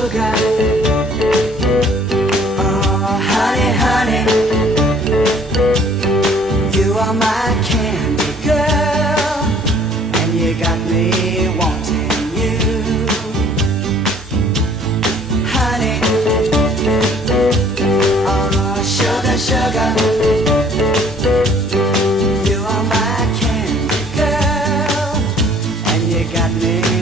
sugar. Oh, honey, honey, you are my candy girl, and you got me wanting you. Honey, oh, sugar, sugar, you are my candy girl, and you got me